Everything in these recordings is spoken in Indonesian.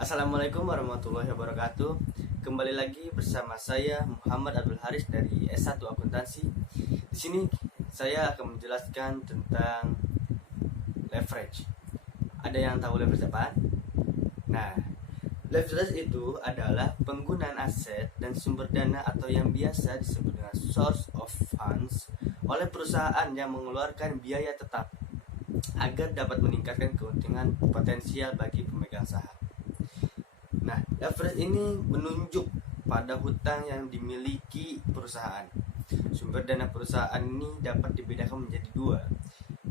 Assalamualaikum warahmatullahi wabarakatuh. Kembali lagi bersama saya Muhammad Abdul Haris dari S1 Akuntansi. Di sini saya akan menjelaskan tentang leverage. Ada yang tahu leverage apa? Nah, leverage itu adalah penggunaan aset dan sumber dana atau yang biasa disebut dengan source of funds oleh perusahaan yang mengeluarkan biaya tetap agar dapat meningkatkan keuntungan potensial bagi pemegang saham. Nah, leverage ini menunjuk pada hutang yang dimiliki perusahaan. Sumber dana perusahaan ini dapat dibedakan menjadi dua,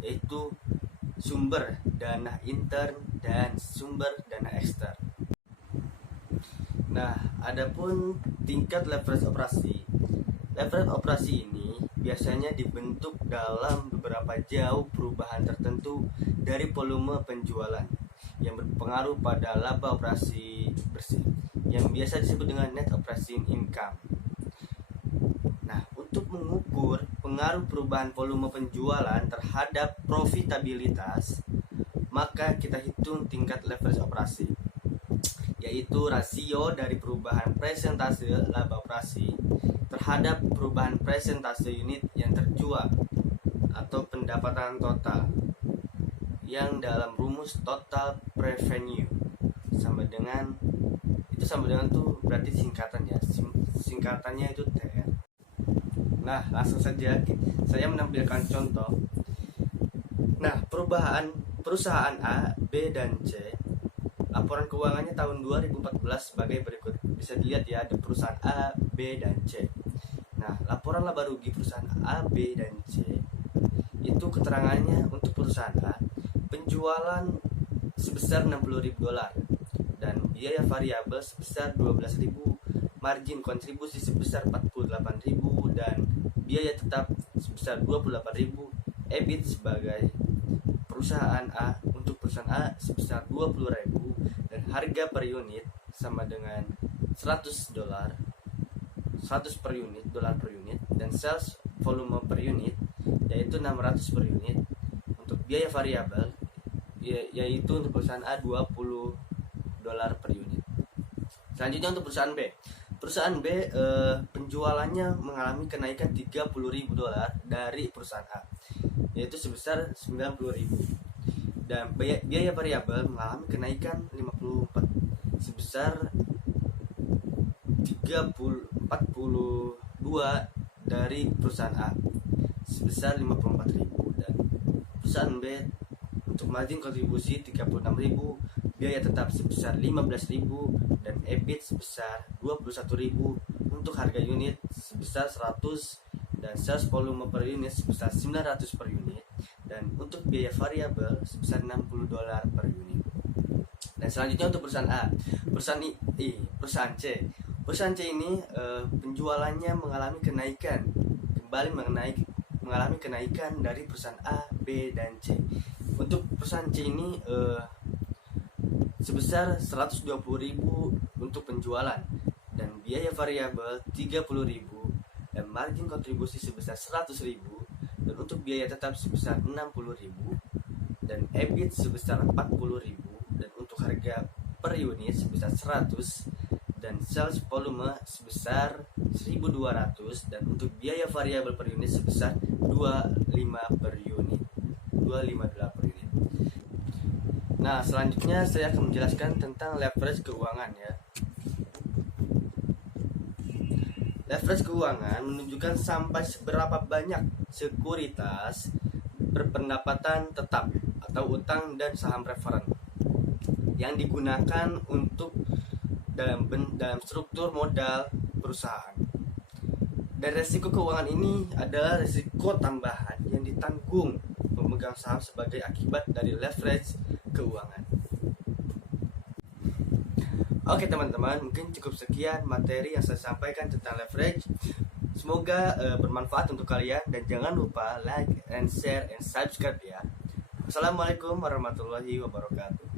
yaitu sumber dana intern dan sumber dana ekstern. Nah, adapun tingkat leverage operasi. Leverage operasi ini biasanya dibentuk dalam beberapa jauh perubahan tertentu dari volume penjualan yang berpengaruh pada laba operasi bersih yang biasa disebut dengan net operating income. Nah, untuk mengukur pengaruh perubahan volume penjualan terhadap profitabilitas, maka kita hitung tingkat leverage operasi, yaitu rasio dari perubahan persentase laba operasi terhadap perubahan persentase unit yang terjual atau pendapatan total yang dalam rumus total revenue sama dengan tuh berarti singkatannya itu TR. Nah, langsung saja saya menampilkan contoh. Nah, perusahaan A, B, dan C, laporan keuangannya tahun 2014 sebagai berikut. Bisa dilihat ya, ada perusahaan A, B, dan C. Nah, laporan laba rugi perusahaan A, B, dan C itu keterangannya untuk perusahaan A, penjualan sebesar $60.000 dan biaya variabel sebesar $12.000, margin kontribusi sebesar $48.000 dan biaya tetap sebesar $28.000, EBIT sebagai perusahaan A untuk perusahaan A sebesar $20.000 dan harga per unit sama dengan $100 per unit, dolar per unit, dan sales volume per unit yaitu 600 per unit. Untuk biaya variabel yaitu untuk perusahaan A $20 per unit. Selanjutnya untuk perusahaan B. Perusahaan B penjualannya mengalami kenaikan $30.000 dari perusahaan A, yaitu sebesar $90.000. Dan biaya variabel mengalami kenaikan 54 sebesar 42 dari perusahaan A sebesar 54.000 dan perusahaan B untuk margin kontribusi 36.000, biaya tetap sebesar 15.000 dan EBIT sebesar 21.000, untuk harga unit sebesar 100 dan sales volume per unit sebesar 900 per unit dan untuk biaya variabel sebesar $60 per unit. Dan selanjutnya untuk perusahaan A, perusahaan C. Perusahaan C ini penjualannya mengalami kenaikan dari perusahaan A, B, dan C. Untuk perusahaan C ini sebesar 120.000 untuk penjualan dan biaya variabel 30.000 dan margin kontribusi sebesar 100.000 dan untuk biaya tetap sebesar 60.000 dan EBIT sebesar 40.000 dan untuk harga per unit sebesar 100 dan sales volume sebesar 1.200 dan untuk biaya variabel per unit sebesar 25 per unit, $25 per unit. Nah, selanjutnya saya akan menjelaskan tentang leverage keuangan ya. Leverage keuangan menunjukkan sampai seberapa banyak sekuritas berpendapatan tetap atau utang dan saham referen yang digunakan untuk dalam struktur modal perusahaan. Dan resiko keuangan ini adalah resiko tambahan yang ditanggung pemegang saham sebagai akibat dari leverage keuangan. Oke teman-teman, mungkin cukup sekian materi yang saya sampaikan tentang leverage. Semoga bermanfaat untuk kalian dan jangan lupa like and share and subscribe ya. Assalamualaikum warahmatullahi wabarakatuh.